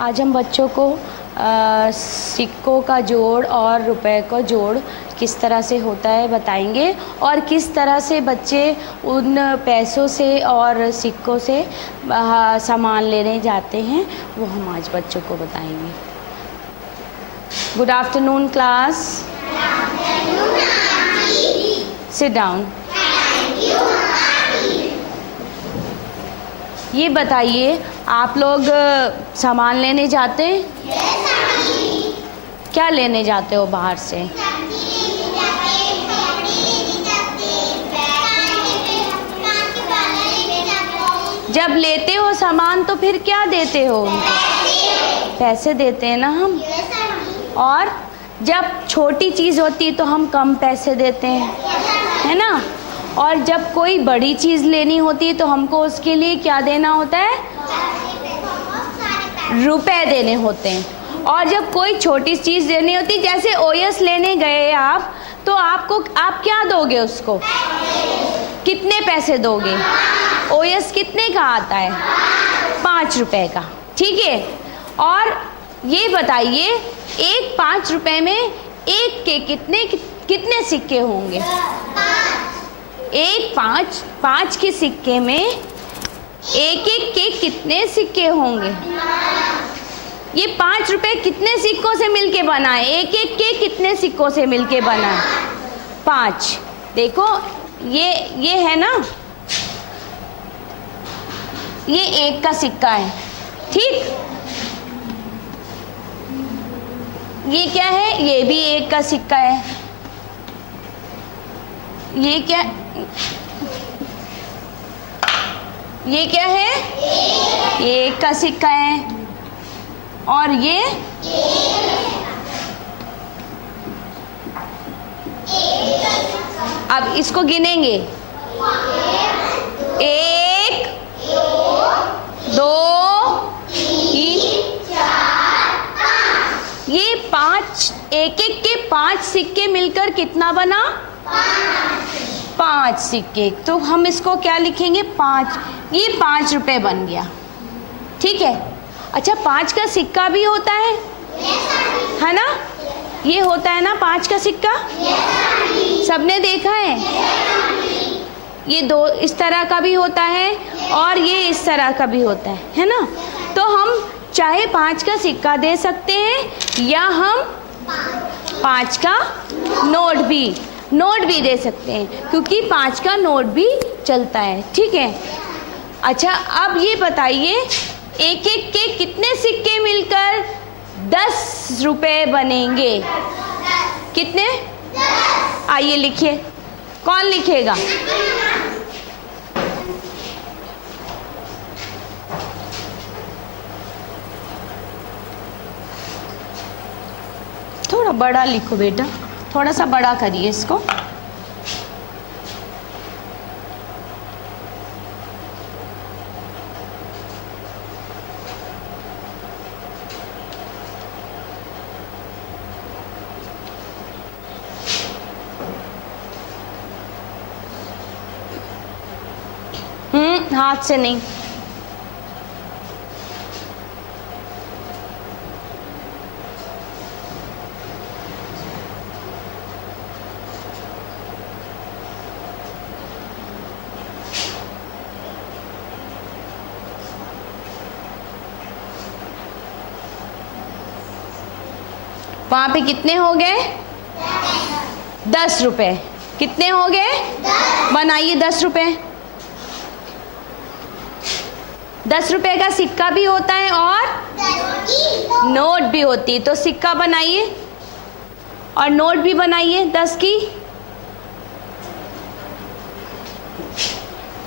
आज हम बच्चों को सिक्कों का जोड़ और रुपए का जोड़ किस तरह से होता है बताएंगे और किस तरह से बच्चे उन पैसों से और सिक्कों से सामान लेने जाते हैं वो हम आज बच्चों को बताएंगे। Good afternoon class. Sit down. ये बताइए आप लोग सामान लेने जाते हैं? क्या लेने जाते हो बाहर से? जब लेते हो सामान तो फिर क्या देते हो उनको? पैसे देते हैं ना हम। और जब छोटी चीज़ होती तो हम कम पैसे देते हैं, है ना? और जब कोई बड़ी चीज़ लेनी होती है तो हमको उसके लिए क्या देना होता है? रुपए देने होते हैं। और जब कोई छोटी चीज़ देनी होती है, जैसे ओएस लेने गए आप, तो आप क्या दोगे उसको? कितने पैसे दोगे? ओएस कितने का आता है? 5 रुपए का, ठीक है। और ये बताइए एक 5 रुपए में एक के कितने सिक्के होंगे? एक 5 के सिक्के में एक के कितने सिक्के होंगे? ये 5 रुपए कितने सिक्कों से मिलके बना है? एक के कितने सिक्कों से मिलके बना है? 5। देखो ये है ना, ये एक का सिक्का है, ठीक। ये क्या है? ये भी एक का सिक्का है। ये क्या है? ये एक का सिक्का है। और ये अब इसको गिनेंगे। 1 2 3 ये 5, एक के 5 सिक्के मिलकर कितना बना? 5 सिक्के। तो हम इसको क्या लिखेंगे? 5। ये 5 रुपए बन गया, ठीक है। अच्छा 5 का सिक्का भी होता है ना? ये होता है ना 5 का सिक्का? सबने देखा है? ये 2 इस तरह का भी होता है और ये इस तरह का भी होता है ना? तो हम चाहे 5 का सिक्का दे सकते हैं या हम 5 का नोट भी दे सकते हैं, क्योंकि 5 का नोट भी चलता है, ठीक है। अच्छा अब ये बताइए एक के कितने सिक्के मिलकर 10 रुपए बनेंगे? कितने? आइए लिखिए। कौन लिखेगा? थोड़ा बड़ा लिखो बेटा, थोड़ा सा बड़ा करिए इसको। हाथ से नहीं। वहां पे कितने हो गए? 10 रुपए। कितने हो गए? बनाइए 10 रुपए। 10 रुपए का सिक्का भी होता है और नोट भी होती है। तो सिक्का बनाइए और नोट भी बनाइए 10 की।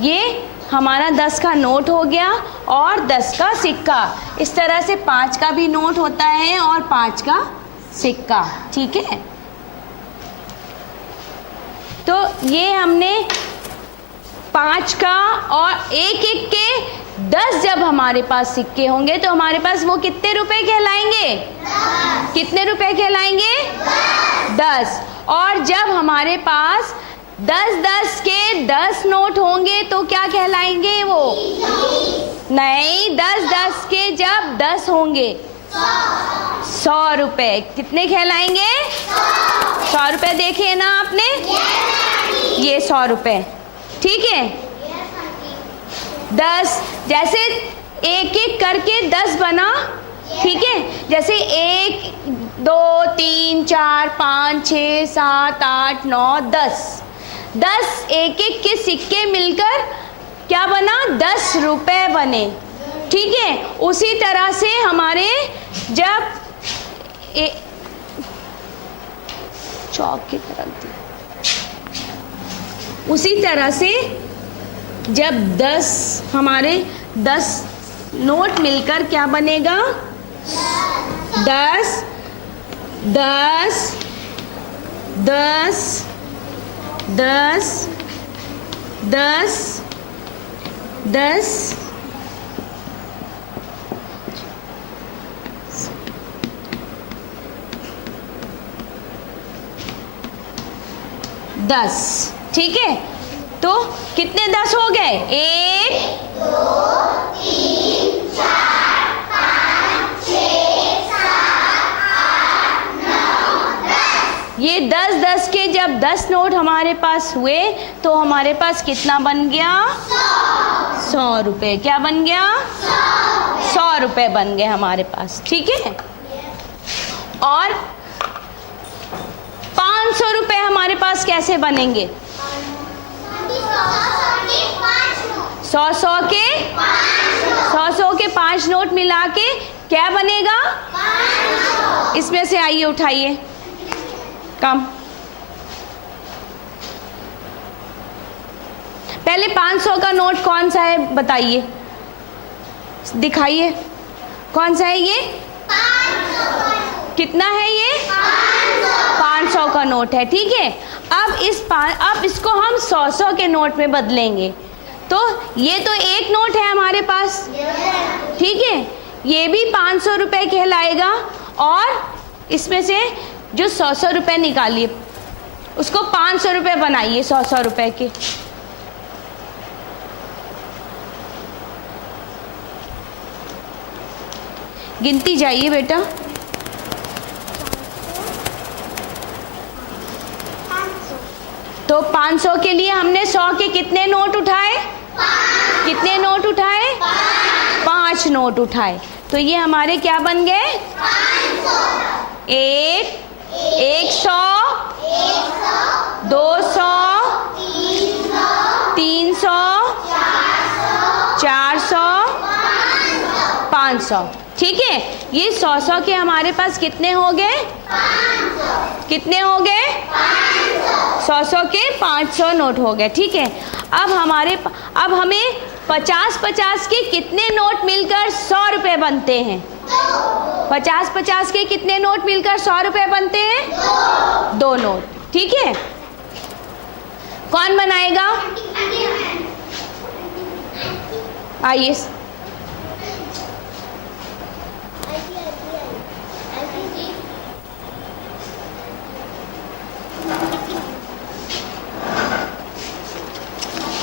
ये हमारा 10 का नोट हो गया और 10 का सिक्का। इस तरह से 5 का भी नोट होता है और 5 का सिक्का, ठीक है। तो ये हमने 5 का और एक के 10 जब हमारे पास सिक्के होंगे तो हमारे पास वो कितने रुपए कहलाएंगे? 10। कितने रुपए कहलाएंगे? 10। और जब हमारे पास 10 के 10 नोट होंगे तो क्या कहलाएंगे वो? नहीं, 10 के जब 10 होंगे 100 रुपए। कितने कहलाएंगे? 100 रुपए। देखे ना आपने, ये 100 रुपए, ठीक है। 10 जैसे एक एक करके 10 बना, ठीक है। जैसे 1 2 3 4 5 6 7 8 9 10 एक एक के सिक्के मिलकर क्या बना? 10 रुपए बने, ठीक है। उसी तरह से हमारे जब चौक की तरफ, उसी तरह से जब 10 हमारे 10 नोट मिलकर क्या बनेगा? 10 10 10 10 10 10 10, ठीक है। तो कितने 10 हो गए? 1 2 3 4 5 6 7 8 9 10। ये 10 के जब 10 नोट हमारे पास हुए तो हमारे पास कितना बन गया? 100 रुपए। क्या बन गया? 100 रुपए बन गए हमारे पास, ठीक है। और 500 रुपए हमारे पास कैसे बनेंगे? 100 के 5 नोट मिला के क्या बनेगा? 500। इसमें से आइए उठाइए कम। पहले 500 का नोट कौन सा है बताइए, दिखाइए। कौन सा है ये? 500। कितना है ये? 500 का नोट है, ठीक है। अब इसको हम 100 के नोट में बदलेंगे। तो ये तो एक नोट है हमारे पास, ठीक है। ये भी 500 रुपए कहलाएगा। और इसमें से जो 100 रुपए निकालिए, उसको 500 रुपए बनाइए 100 रुपए के। गिनती जाइए बेटा। तो 500 के लिए हमने 100 के कितने नोट उठाए? 5। कितने नोट उठाए? 5 नोट उठाए। तो ये हमारे क्या बन गए? 500। 100 200 300 400 500, ठीक है। ये 100 के हमारे पास कितने हो गए? 500। कितने हो गए? 100 के 500 नोट हो गए, ठीक है। अब हमें 50 के कितने नोट मिलकर 100 रुपए बनते हैं? 50 के कितने नोट मिलकर 100 रुपए बनते हैं? 2 नोट, ठीक है। कौन बनाएगा? आइए।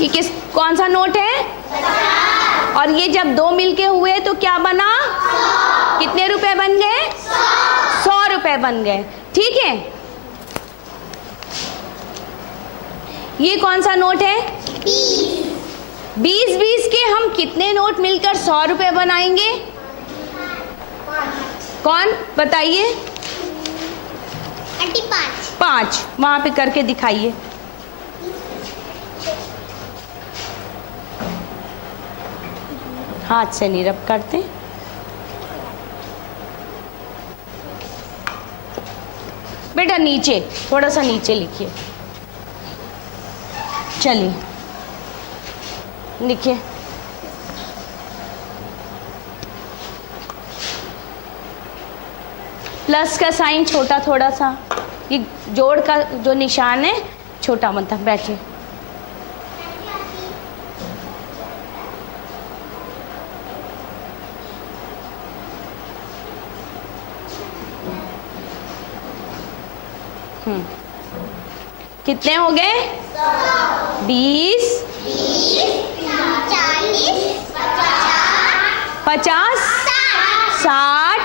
ये कौन सा नोट है? 50। और ये जब 2 मिलके हुए तो क्या बना? 100। कितने रुपए बन गए? 100 रुपए बन गए, ठीक है। ये कौन सा नोट है? 20 के हम कितने नोट मिलकर 100 रुपए बनाएंगे? कौन बताइए? 5। वहां पे करके दिखाइए। हाथ से नहीं रब करते। बेटा नीचे, थोड़ा सा नीचे लिखिए। चलिए लिखिए। प्लस का साइन छोटा थोड़ा सा, ये जोड़ का जो निशान है छोटा मतलब। बैठिए। कितने हो गए? 20 40 50 60,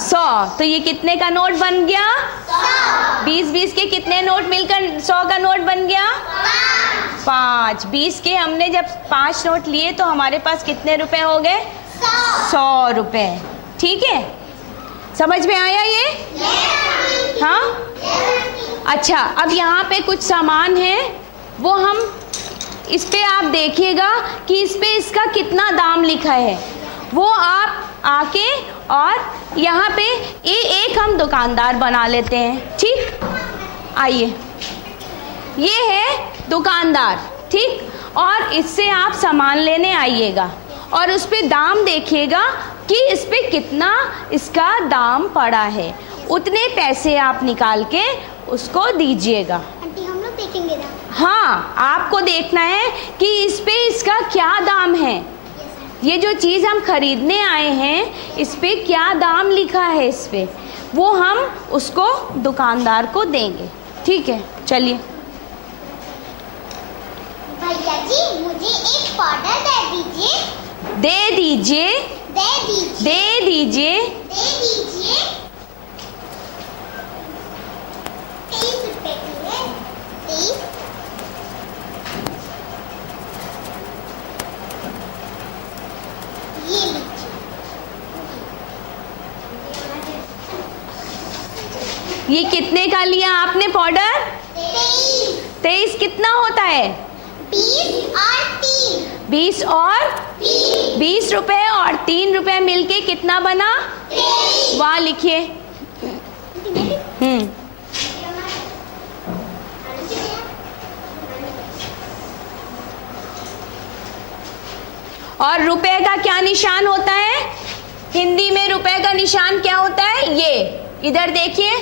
100। तो ये कितने का नोट बन गया? 20 के कितने नोट मिलकर 100 का नोट बन गया? 5। 20 के हमने जब 5 नोट लिए तो हमारे पास कितने रुपए हो गए? 100 रुपए। ठीक है, समझ में आया ये? हाँ, अच्छा। अब यहाँ पे कुछ सामान है, वो हम इस पे आप देखिएगा कि इस पे इसका कितना दाम लिखा है। वो आप आके और यहाँ पे एक हम दुकानदार बना लेते हैं। ठीक, आइए, ये है दुकानदार। ठीक, और इससे आप सामान लेने आइएगा और उस पे दाम देखिएगा कि इस पे कितना इसका दाम पड़ा है। उतने पैसे आप निकाल के उसको दीजिएगा। आंटी, हम लोग देखेंगे ना? हाँ, आपको देखना है कि इस पे इसका क्या दाम है। ये जो चीज़ हम खरीदने आए हैं, इस पे क्या दाम लिखा है इस पे, वो हम उसको दुकानदार को देंगे। ठीक है, चलिए। भैया जी, मुझे एक पाउडर दे दीजिए। दे दीजिए। दे दीजिए। दे दीजिए। दे दीजिए। 30 रुपए की है। 30। ये लीजिए। ये कितने का लिया आपने पाउडर? 23। 23 कितना होता है? 20 और 3। 20 और 3। 20 रुपए और 3 रुपए मिलके कितना बना? 23। वहाँ लिखिए। और रुपए का क्या निशान होता है? हिंदी में रुपए का निशान क्या होता है? ये इधर देखिए,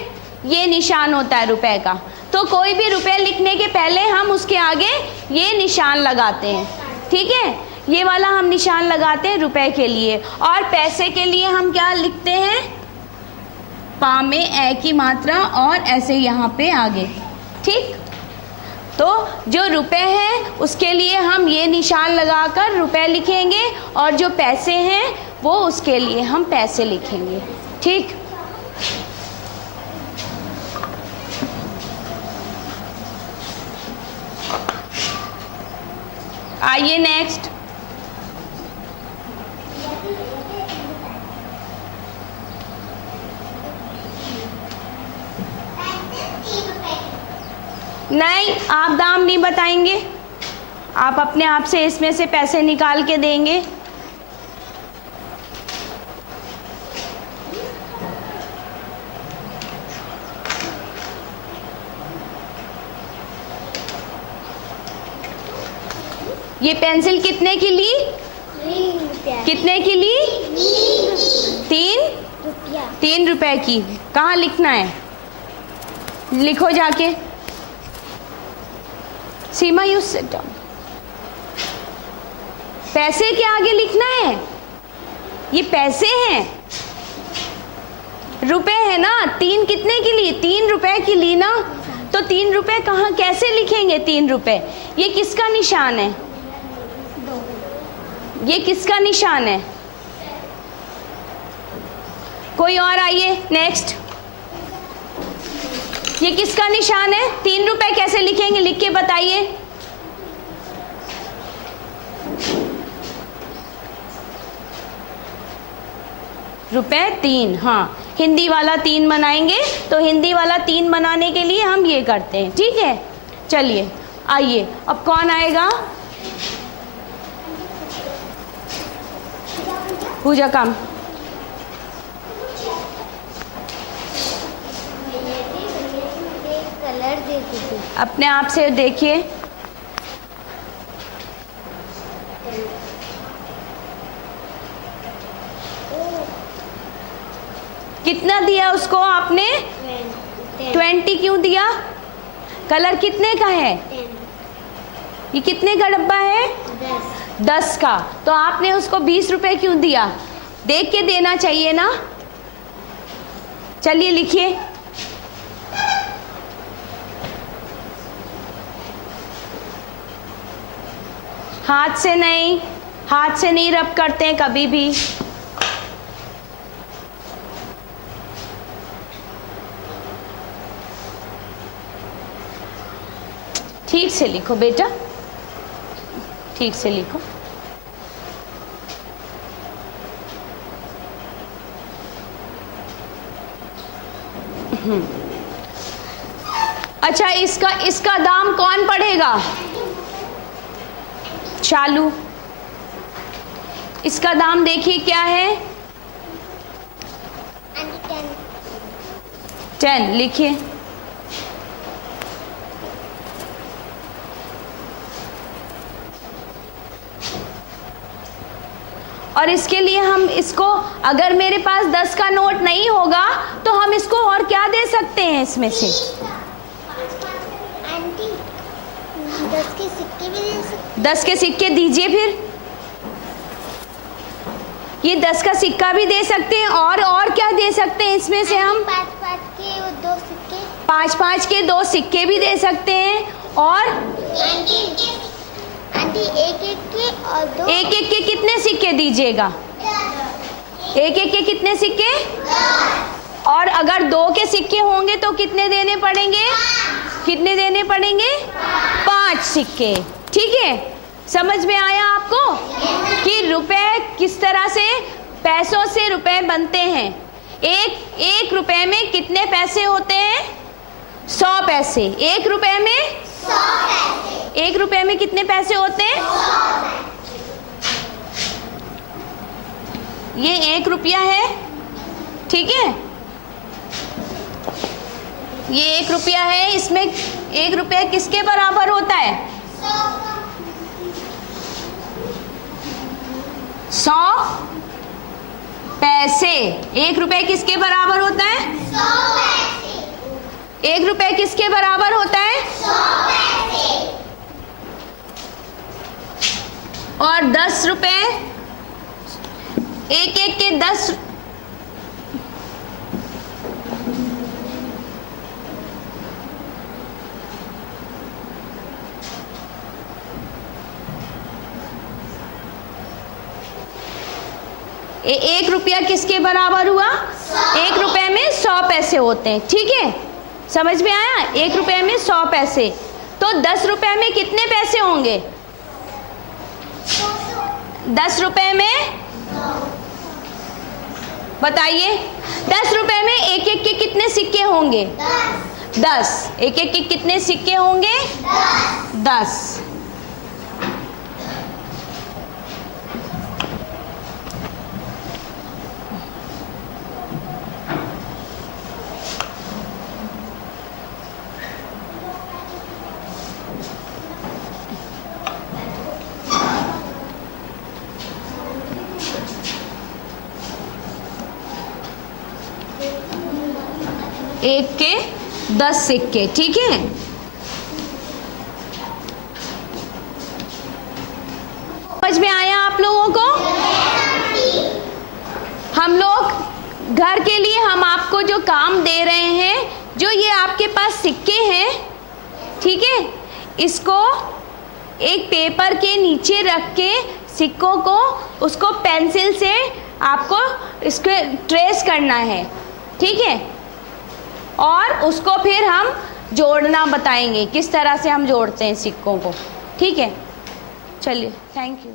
ये निशान होता है रुपए का। तो कोई भी रुपए लिखने के पहले हम उसके आगे ये निशान लगाते हैं। ठीक है, ये वाला हम निशान लगाते हैं रुपए के लिए। और पैसे के लिए हम क्या लिखते हैं? पा में ए की मात्रा और ऐसे यहाँ पे आगे। ठीक, तो जो रुपए है उसके लिए हम ये निशान लगाकर रुपए लिखेंगे, और जो पैसे हैं वो उसके लिए हम पैसे लिखेंगे। ठीक, आइए नेक्स्ट। नहीं, आप दाम नहीं बताएंगे, आप अपने आप से इसमें से पैसे निकाल के देंगे। ये पेंसिल कितने की ली? 3 रुपया। कितने की ली? 3 रुपया। 3 रुपए की। कहाँ लिखना है? लिखो जाके। सीमा, यू सिट डाउन। पैसे के आगे लिखना है, ये पैसे हैं, रुपए है ना। 3 कितने की ली? 3 रुपए की ली ना। तो 3 रुपए कहाँ, कैसे लिखेंगे 3 रुपए? ये किसका निशान है? ये किसका निशान है? कोई और आइए नेक्स्ट। ये किसका निशान है? 3 रुपए कैसे लिखेंगे? लिख के बताइए। रुपए 3। हाँ, हिंदी वाला 3 बनाएंगे, तो हिंदी वाला 3 बनाने के लिए हम ये करते हैं। ठीक है, चलिए आइए। अब कौन आएगा? पूजा कम। कलर दे दीजिए। अपने आप से देखिए। कितना दिया उसको आपने? 20 क्यों दिया? कलर कितने का है? 10। ये कितने का डब्बा है? 10 का। तो आपने उसको 20 रुपए क्यों दिया? देख के देना चाहिए ना। चलिए लिखिए। हाथ से नहीं, हाथ से नहीं रब करते हैं कभी भी। ठीक से लिखो बेटा, ठीक से लिखो। अच्छा, इसका दाम कौन पढ़ेगा? चालू। इसका दाम देखिए क्या है? 10 लिखिए। और इसके लिए हम इसको, अगर मेरे पास 10 का नोट नहीं होगा तो हम इसको और क्या दे सकते हैं इसमें से? आंटी 10 के सिक्के भी दे सकते। 10 के सिक्के दीजिए फिर। ये 10 का सिक्का भी दे सकते हैं, और क्या दे सकते हैं इसमें से हम? 5-5 के 2 सिक्के। 5-5 के 2 सिक्के भी दे सकते हैं। और आंटी 1-1 के और 2। 1-1 के कितने सिक्के दीजिएगा? 1-1 के कितने सिक्के? और अगर 2 के सिक्के होंगे तो कितने देने पड़ेंगे? कितने देने पड़ेंगे? 5 सिक्के। ठीक है, समझ में आया आपको कि रुपए किस तरह से, पैसों से रुपए बनते हैं। एक रुपए में कितने पैसे होते हैं? 100 पैसे। 1 रुपए में 100 पैसे। 1 रुपए में कितने पैसे होते हैं? 100। ये 1 रुपया है, ठीक है। ये 1 रुपया है, इसमें 1 रुपया किसके बराबर होता है? 100 पैसे। 1 रुपये किसके बराबर होता है? 100 पैसे। 1 रुपये किसके बराबर होता है? 100 पैसे। और 10 रुपये, 1-1 के 10। एक रुपया किसके बराबर हुआ? 1 रुपए में 100 पैसे होते हैं, ठीक है। समझ में आया? 1 रुपए में 100 पैसे। तो 10 रुपए में कितने पैसे होंगे? 10 रुपए में बताइए, 10 रुपए में 1-1 के कितने सिक्के होंगे? 10। 1-1 के कितने सिक्के होंगे? 10। एक के 10 सिक्के, ठीक है। समझ में आया आप लोगों को? हम लोग घर के लिए हम आपको जो काम दे रहे हैं, जो ये आपके पास सिक्के हैं, ठीक है, इसको एक पेपर के नीचे रख के सिक्कों को, उसको पेंसिल से आपको इसको ट्रेस करना है, ठीक है। और उसको फिर हम जोड़ना बताएंगे, किस तरह से हम जोड़ते हैं सिक्कों को, ठीक है। चलिए, थैंक यू।